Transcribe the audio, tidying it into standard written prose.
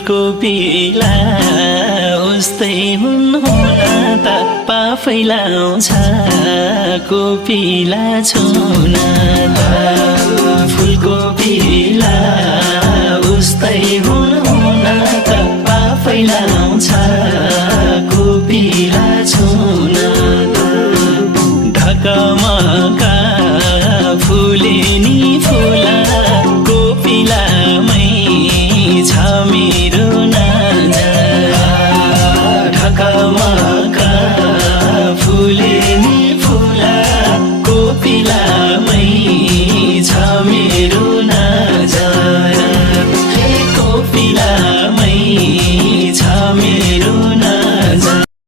फुलको पिला उस्तै हुन् होला त पाफै लाउँछ कोपिला छुन त फुलको पिला उस्तै हुन् होला त पाफै लाउँछ कोपिला छुन त ढकमका फुलेनी फुला कोपिलामै छ मेरो नाजा ढकमका